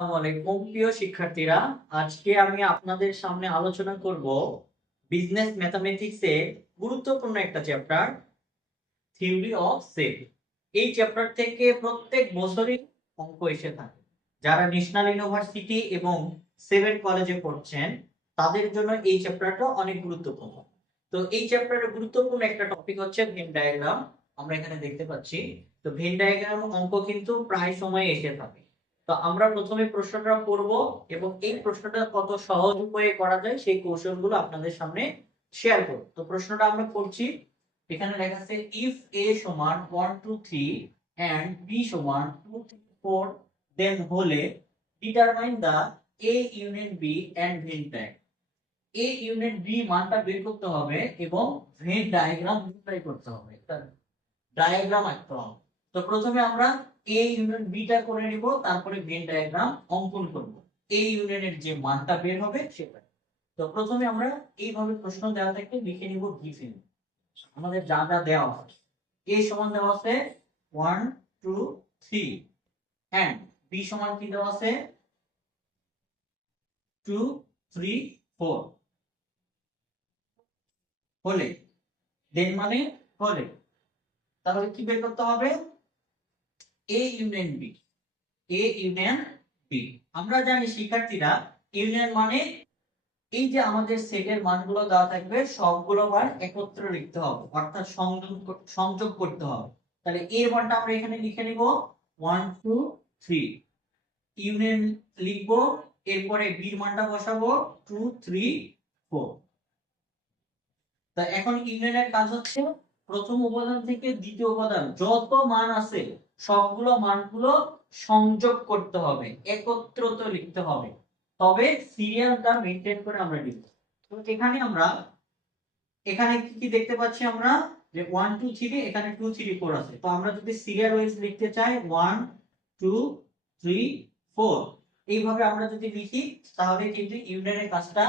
আসসালামু আলাইকুম প্রিয় শিক্ষার্থীরা, আজকে আমি আপনাদের সামনে আলোচনা করব বিজনেস ম্যাথমেটিক্স এর গুরুত্বপূর্ণ একটা চ্যাপ্টার, থিওরি অফ সেল। এই চ্যাপ্টার থেকে প্রত্যেক বছরই অঙ্ক এসে থাকে। যারা ন্যাশনাল ইউনিভার্সিটি এবং 7 কলেজে পড়ছেন তাদের জন্য এই চ্যাপ্টারটা অনেক গুরুত্বপূর্ণ। তো এই চ্যাপ্টারের গুরুত্বপূর্ণ একটা টপিক হচ্ছে ভেন ডায়াগ্রাম। আমরা এখানে দেখতে পাচ্ছি, তো ভেন ডায়াগ্রাম অঙ্ক কিন্তু প্রায় সময় এসে থাকে। তো আমরা প্রথমে প্রশ্নটা পড়ব এবং এই প্রশ্নটা কত সহজ উপায়ে করা যায় সেই কৌশলগুলো আপনাদের সামনে শেয়ার করব। তো প্রশ্নটা আমরা পড়ছি। এখানে লেখা আছে if a সমান 1 2 3 and b সমান 2 3 4 then হলে determine the a union b and Venn diagram। a union b মানটা বের করতে হবে এবং ভেন ডায়াগ্রাম নির্ণয় করতে হবে। তার ডায়াগ্রাম আঁকতে হবে। তো প্রথমে আমরা a ইউনিয়ন b টা করে নিব, তারপরে ভেন ডায়াগ্রাম অঙ্কন করব। a ইউনিয়নের যে মানটা বের হবে সেটা। তো প্রথমে আমরা এইভাবে প্রশ্ন দেওয়া থাকলে লিখে নিব গিভেন। আমাদের যা যা দেওয়া আছে, a সমান দেওয়া আছে 1 2 3 and b সমান কি দেওয়া আছে 2 3 4 হলে দেন মানে হলে, তাহলে কি বের করতে হবে a union b। a union b আমরা জানি শিক্ষার্থীরা, ইউনিয়ন মানে এই যে আমাদের সেটের মানগুলো দেওয়া থাকবে সবগুলো মান একত্রে লিখতে হবে, অর্থাৎ সংযোগ করতে হবে। তাহলে এর মানটা আমরা এখানে লিখে নিব 1 2 3, ইউনিয়ন লিখবো, এরপরে বি এর মানটা বসাবো 2 3 4। তা এখন ইউনিয়নের কাজ হচ্ছে প্রথম উপাদান থেকে দ্বিতীয় উপাদান যত মান আছে সবগুলো মানগুলো সংযোগ করতে হবে, একত্রিত লিখতে হবে, তবে সিরিয়ালটা মেইনটেইন করে আমরা লিখব। তো এখানে আমরা এখানে কি কি দেখতে পাচ্ছি আমরা, যে 1 2 3 এখানে 2 3 4 আছে। তো আমরা যদি সিরিয়াল ওয়াইজ লিখতে চাই 1 2 3 4 এইভাবে আমরা যদি লিখি তাহলে কিন্তু ইউনিয়নের কাজটা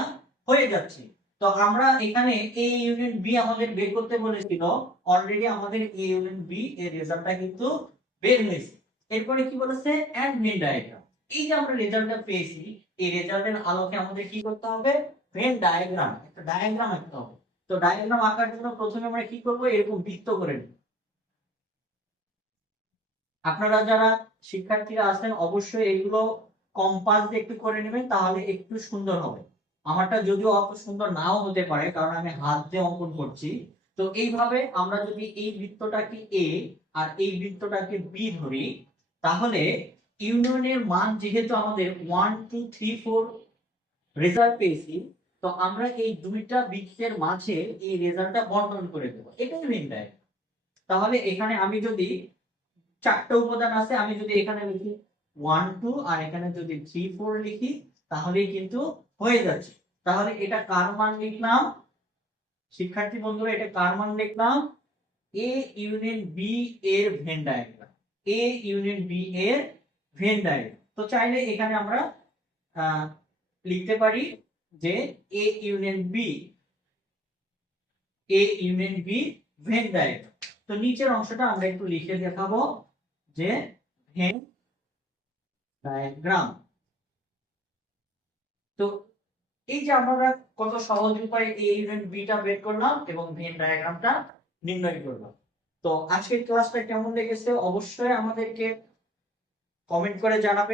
হয়ে যাচ্ছে। তো আমরা এখানে a ইউনিয়ন b আমাদের বের করতে বলেছিল, অলরেডি আমাদের a ইউনিয়ন b এর রেজাল্টটা কিন্তু বের হয়েছে। এরপরে কি বলেছে এন্ড ভেন ডায়াগ্রাম। এই যে আমরা রেজাল্টটা পেয়েছি, এই রেজাল্টের আলোকে আমাদের কি করতে হবে, ভেন ডায়াগ্রাম, একটা ডায়াগ্রাম আঁকতে হবে। তো ডায়াগ্রাম আঁকার জন্য প্রথমে আমরা কি করব, এরকম বৃত্ত করে নেব। আপনারা যারা শিক্ষার্থীরা আছেন অবশ্যই এগুলো কম্পাস দিয়ে একটু করে নেবেন, তাহলে একটু সুন্দর হবে। আমারটা যদিও অত সুন্দর নাও হতে পারে কারণ আমি হাত দিয়ে অঙ্কন করছি। তো এইভাবে আমরা যদি এই বৃত্তটাকে এ আর এই বৃত্তটাকে বি ধরি, তাহলে ইউনিয়নের মান যেহেতু আমাদের 1 2 3 4 রেজাল্ট পেয়েছি, তো আমরা এই দুইটা বৃত্তের মাঝে এই রেজাল্টটা বন্টন করে দেব, এটাই মেইন ডায়াগ্রাম। তাহলে এখানে আমি যদি চারটা উপাদান আছে, আমি যদি এখানে লিখি 1 2 আর এখানে যদি 3 4 লিখি তাহলেই কিন্তু হয়ে যাচ্ছে। তাহলে এটা কার মান লিখলাম শিক্ষার্থী বন্ধুরা, এটা কার মান লিখলাম, a ইউনিয়ন b এর Venn diagram, a union b এর ভেন ডায়াগ্রাম। তো চাইলে এখানে আমরা লিখতে পারি যে a union b, a union b Venn diagram. তো নিচের অংশটা আমরা একটু লিখে দেখাবো যে ভেন ডায়াগ্রাম। তো এই যে আমরা কত সহজ উপায়ে a ইউনিয়ন b টা বের করলাম এবং ভেন ডায়াগ্রামটা নির্ণয় করলাম। তো আজকের ক্লাসটা কেমন লেগেছে অবশ্যই আমাদেরকে কমেন্ট করে জানাবেন।